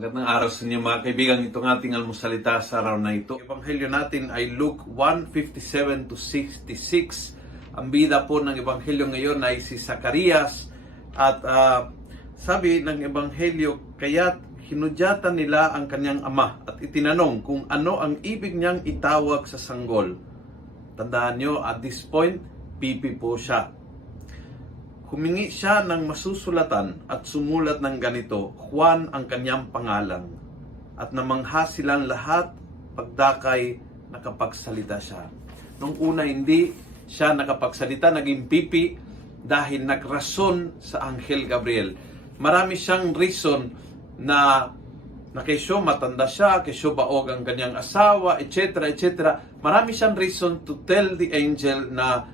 Magandang araw sa inyo mga kaibigan. Itong ating almusalita sa araw na ito. Ebanghelyo natin ay Luke 1:57 to 66. Ang bida po ng Ebanghelyo ngayon ay si Zacarias. At sabi ng Ebanghelyo, kaya't hinudyatan nila ang kanyang ama at itinanong kung ano ang ibig niyang itawag sa sanggol. Tandaan nyo, at this point, pipi po siya. Humingi siya ng masusulatan at sumulat ng ganito, Juan ang kanyang pangalan. At namangha silang lahat pagdakay nakapagsalita siya. Nung una hindi siya nakapagsalita, naging pipi dahil nagrason sa Anghel Gabriel. Marami siyang reason na kesyo matanda siya, kesyo baog ang kanyang asawa, etc. etc. Marami siyang reason to tell the angel na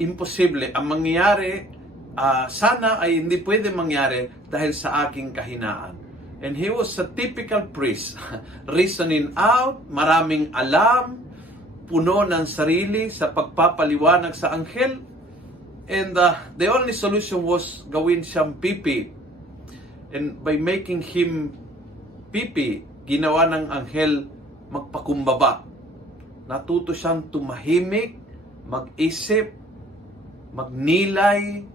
imposible ang mangyayari. Sana ay hindi pwede mangyari dahil sa aking kahinaan. And he was a typical priest. Reasoning out, maraming alam, puno ng sarili sa pagpapaliwanag sa anghel. And the only solution was gawin siyang pipi. And by making him pipi, ginawa ng anghel magpakumbaba. Natuto siyang tumahimik, mag-isip, magnilay,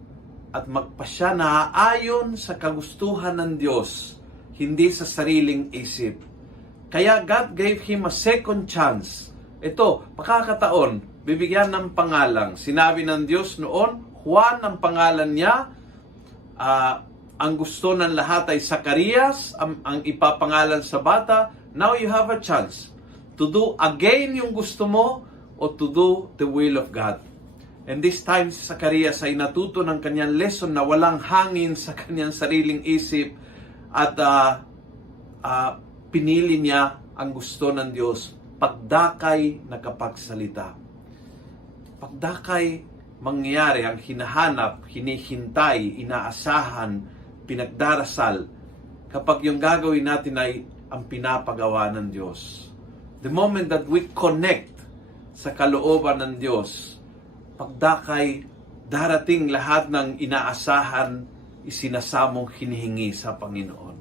at magpasya na ayon sa kagustuhan ng Diyos, hindi sa sariling isip. Kaya God gave him a second chance. Ito, pakakataon, bibigyan ng pangalang. Sinabi ng Diyos noon, Juan ang pangalan niya. Ang gusto ng lahat ay Zacarias, ang ipapangalan sa bata. Now you have a chance to do again yung gusto mo o to do the will of God. And this time, si Zacarias ay natuto ng kanyang lesson na walang hangin sa kanyang sariling isip at pinili niya ang gusto ng Diyos, pagdakay na kapagsalita. Pagdakay, mangyayari ang hinahanap, hinihintay, inaasahan, pinagdarasal kapag yung gagawin natin ay ang pinapagawa ng Diyos. The moment that we connect sa kalooban ng Diyos, pagdakay, darating lahat ng inaasahan, isinasamong hinihingi sa Panginoon.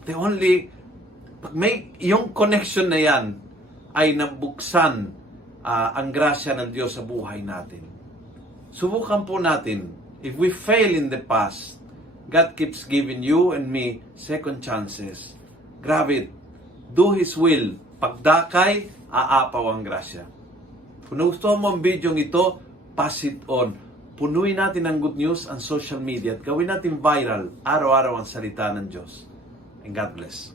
Pag may yung connection na yan, ay nabuksan ang grasya ng Diyos sa buhay natin. Subukan po natin, if we fail in the past, God keeps giving you and me second chances. Grab it. Do His will. Pagdakay, aapaw ang grasya. Kung gusto mo ang video ito, pass it on. Punuin natin ang good news ang social media at gawin natin viral araw-araw ang salita ng Diyos. And God bless.